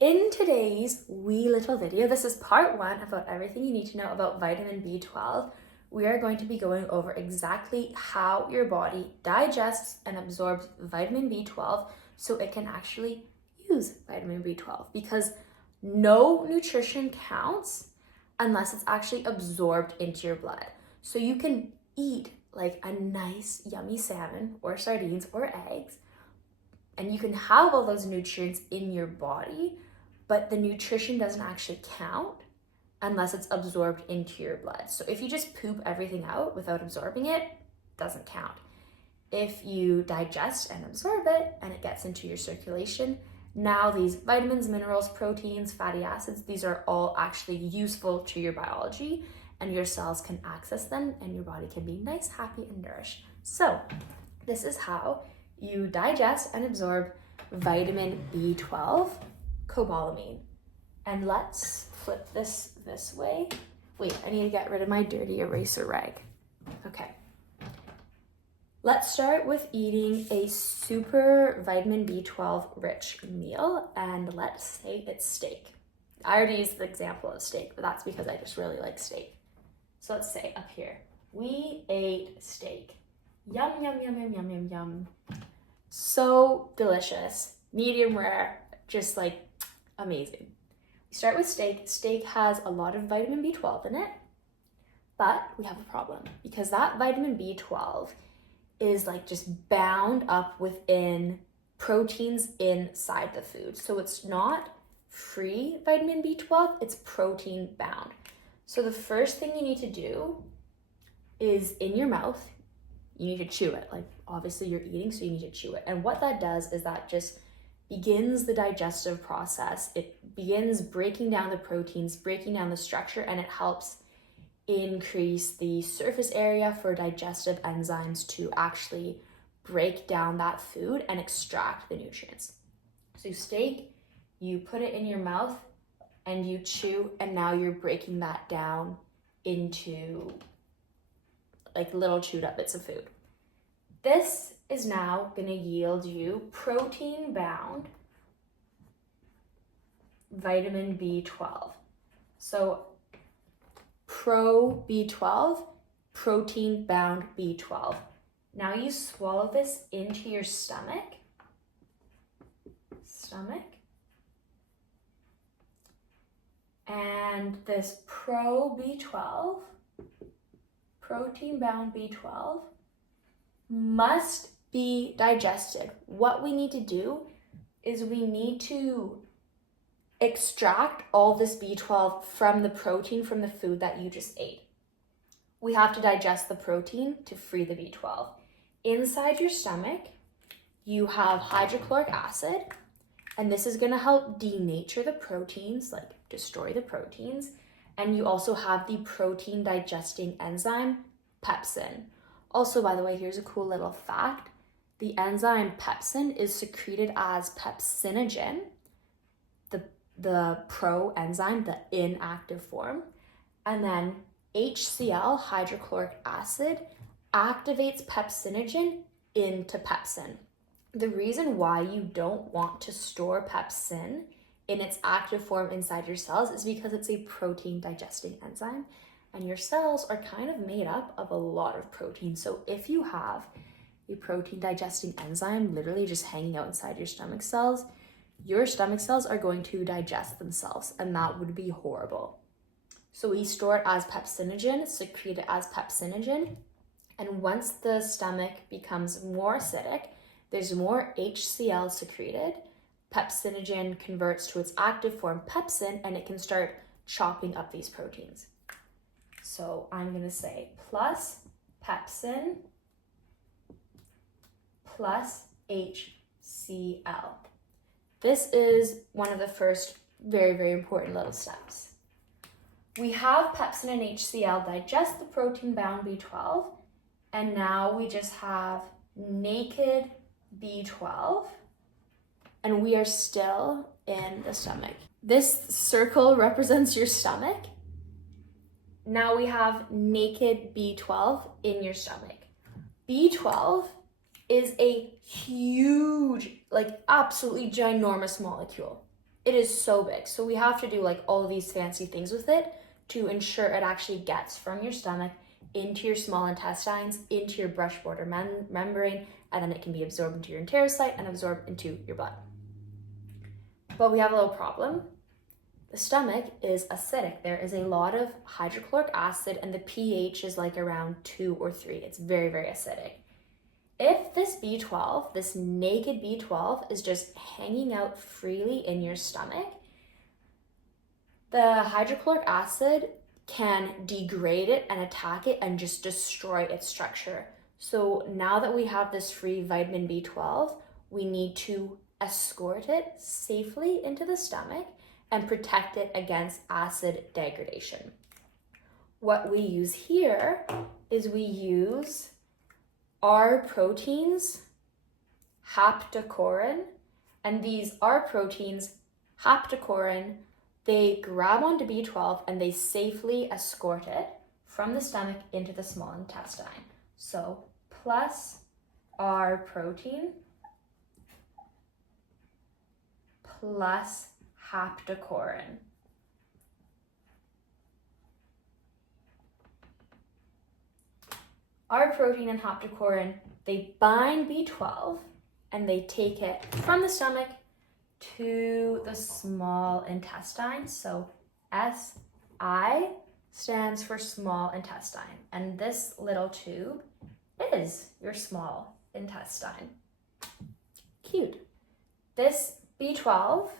In today's wee little video, this is part 1 about everything you need to know about vitamin B12. We are going to be going over exactly how your body digests and absorbs vitamin B12 so it can actually use vitamin B12, because no nutrition counts unless it's actually absorbed into your blood. So you can eat like a nice yummy salmon or sardines or eggs, and you can have all those nutrients in your body, but the nutrition doesn't actually count unless it's absorbed into your blood. So if you just poop everything out without absorbing it, doesn't count. If you digest and absorb it and it gets into your circulation, now these vitamins, minerals, proteins, fatty acids, these are all actually useful to your biology, and your cells can access them and your body can be nice, happy, and nourished. So this is how you digest and absorb vitamin B12, cobalamin. And let's flip this way. Wait, I need to get rid of my dirty eraser rag. Okay. Let's start with eating a super vitamin B12 rich meal, and let's say it's steak. I already used the example of steak, but that's because I just really like steak. So let's say up here, we ate steak. Yum, yum, yum, yum, yum, yum, yum. So delicious, medium rare, just like amazing. We start with steak. Steak has a lot of vitamin B12 in it, but we have a problem because that vitamin B12 is like just bound up within proteins inside the food. So it's not free vitamin B12, it's protein bound. So the first thing you need to do is in your mouth, you need to chew it. Like obviously you're eating, so you need to chew it. And what that does is that just begins the digestive process. It begins breaking down the proteins, breaking down the structure, and it helps increase the surface area for digestive enzymes to actually break down that food and extract the nutrients. So steak, you put it in your mouth and you chew, and now you're breaking that down into like little chewed up bits of food. This is now going to yield you protein bound vitamin B12. So pro B12, protein bound B12. Now you swallow this into your stomach. And this pro B12, protein bound B12, must be digested. What we need to do is we need to extract all this B12 from the protein from the food that you just ate. We have to digest the protein to free the B12. Inside your stomach, you have hydrochloric acid, and this is going to help denature the proteins, like destroy the proteins. And you also have the protein digesting enzyme, pepsin. Also, by the way, here's a cool little fact. The enzyme pepsin is secreted as pepsinogen, the pro enzyme, the inactive form. And then HCl, hydrochloric acid, activates pepsinogen into pepsin. The reason why you don't want to store pepsin in its active form inside your cells is because it's a protein digesting enzyme, and your cells are kind of made up of a lot of protein. So if you have a protein digesting enzyme literally just hanging out inside your stomach cells, your stomach cells are going to digest themselves, and that would be horrible. So we store it as pepsinogen, secrete it as pepsinogen, and once the stomach becomes more acidic, there's more HCl secreted. Pepsinogen converts to its active form, pepsin, and it can start chopping up these proteins. So I'm going to say plus pepsin plus HCl. This is one of the first very, very important little steps. We have pepsin and HCl digest the protein-bound B12, and now we just have naked B12, and we are still in the stomach. This circle represents your stomach. Now we have naked B12 in your stomach. B12 is a huge, like absolutely ginormous molecule. It is so big. So we have to do like all of these fancy things with it to ensure it actually gets from your stomach into your small intestines, into your brush border membrane, and then it can be absorbed into your enterocyte and absorbed into your blood. But we have a little problem. The stomach is acidic. There is a lot of hydrochloric acid and the pH is like around 2 or 3. It's very, very acidic. If this B12, this naked B12 is just hanging out freely in your stomach, the hydrochloric acid can degrade it and attack it and just destroy its structure. So now that we have this free vitamin B12, we need to escort it safely into the stomach and protect it against acid degradation. What we use here is we use R proteins, Haptocorrin, and these R proteins, Haptocorrin, they grab onto B12 and they safely escort it from the stomach into the small intestine. So plus R protein plus Haptocorrin. R protein and Haptocorrin, they bind B12 and they take it from the stomach to the small intestine. So SI stands for small intestine. And this little tube is your small intestine. Cute. This B12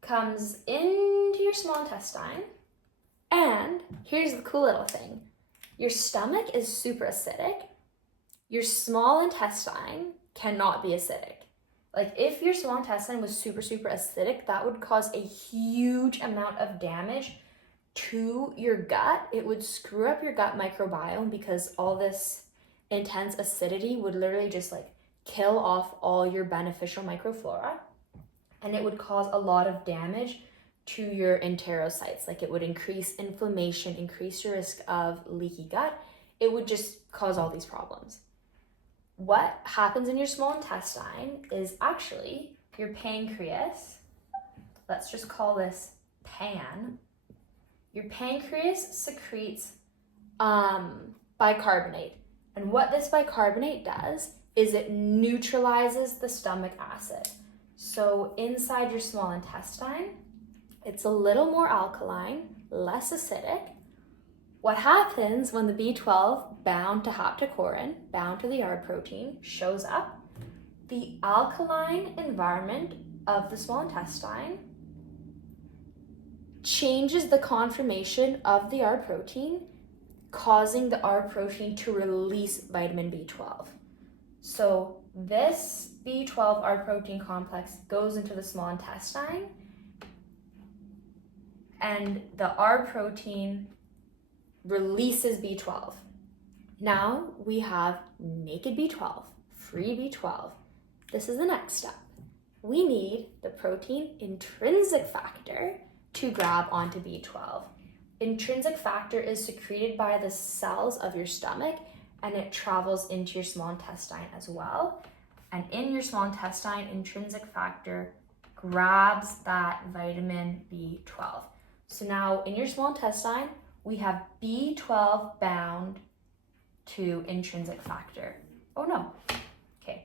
comes into your small intestine. And here's the cool little thing. Your stomach is super acidic. Your small intestine cannot be acidic. Like if your small intestine was super, super acidic, that would cause a huge amount of damage to your gut. It would screw up your gut microbiome because all this intense acidity would literally just like kill off all your beneficial microflora. And it would cause a lot of damage to your enterocytes. Like it would increase inflammation, increase your risk of leaky gut. It would just cause all these problems. What happens in your small intestine is actually your pancreas. Let's just call this pan. Your pancreas secretes bicarbonate. And what this bicarbonate does is it neutralizes the stomach acid. So inside your small intestine, it's a little more alkaline, less acidic. What happens when the B12 bound to Haptocorrin, bound to the R protein, shows up? The alkaline environment of the small intestine changes the conformation of the R protein, causing the R protein to release vitamin B12. So this B12 R protein complex goes into the small intestine, and the R protein releases B12. Now we have naked B12, free B12. This is the next step. We need the protein intrinsic factor to grab onto B12. Intrinsic factor is secreted by the cells of your stomach and it travels into your small intestine as well. And in your small intestine, intrinsic factor grabs that vitamin B12. So now in your small intestine, we have B12 bound to intrinsic factor. Oh no. Okay.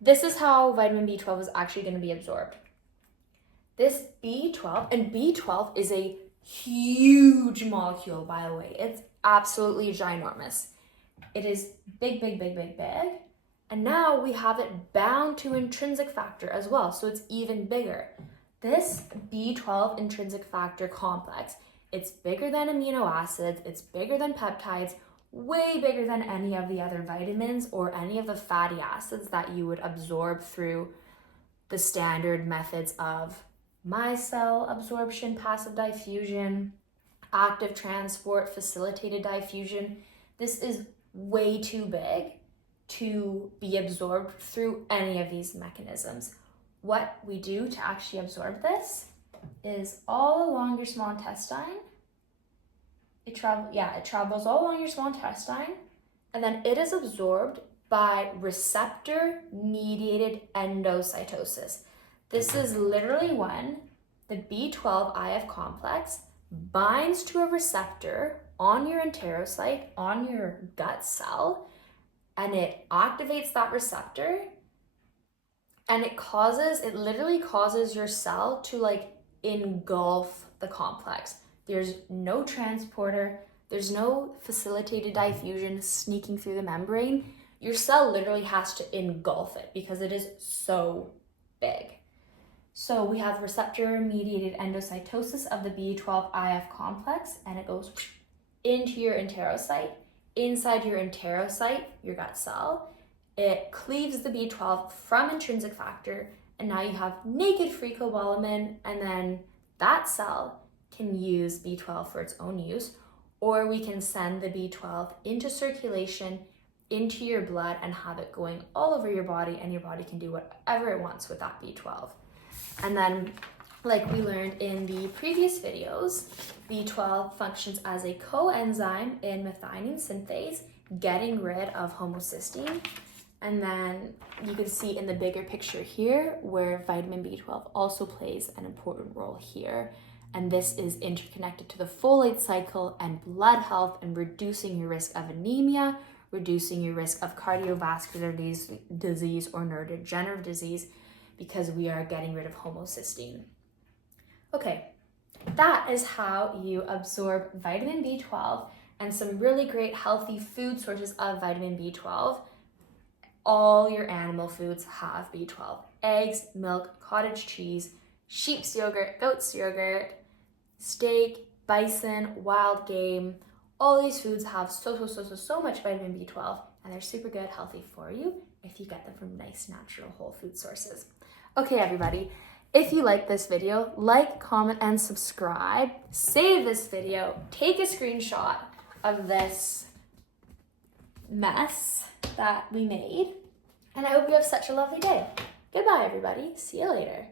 This is how vitamin B12 is actually going to be absorbed. This B12, and B12 is a huge molecule, by the way. It's absolutely ginormous. It is big, big, big, big, big. And now we have it bound to intrinsic factor as well, so it's even bigger. This B12 intrinsic factor complex, it's bigger than amino acids, it's bigger than peptides, way bigger than any of the other vitamins or any of the fatty acids that you would absorb through the standard methods of micelle absorption, passive diffusion, active transport, facilitated diffusion. This is way too big to be absorbed through any of these mechanisms. What we do to actually absorb this is all along your small intestine. It travels all along your small intestine, and then it is absorbed by receptor mediated endocytosis. This is literally when the B12 IF complex binds to a receptor on your enterocyte, on your gut cell, and it activates that receptor, and it literally causes your cell to like engulf the complex. There's no transporter, there's no facilitated diffusion sneaking through the membrane. Your cell literally has to engulf it because it is so big. So we have receptor-mediated endocytosis of the B12 IF complex, and it goes into your enterocyte. Inside your enterocyte, your gut cell, it cleaves the B12 from intrinsic factor, and now you have naked free cobalamin, and then that cell can use B12 for its own use, or we can send the B12 into circulation, into your blood, and have it going all over your body, and your body can do whatever it wants with that B12. And then, like we learned in the previous videos, B12 functions as a coenzyme in methionine synthase, getting rid of homocysteine. And then you can see in the bigger picture here where vitamin B12 also plays an important role here. And this is interconnected to the folate cycle and blood health and reducing your risk of anemia, reducing your risk of cardiovascular disease or neurodegenerative disease, because we are getting rid of homocysteine. Okay, that is how you absorb vitamin B12 and some really great healthy food sources of vitamin B12. All your animal foods have B12. Eggs, milk, cottage cheese, sheep's yogurt, goat's yogurt, steak, bison, wild game. All these foods have so much vitamin B12, and they're super good, healthy for you if you get them from nice, natural, whole food sources. Okay, everybody, if you like this video, like, comment, and subscribe. Save this video. Take a screenshot of this mess that we made. And I hope you have such a lovely day. Goodbye, everybody. See you later.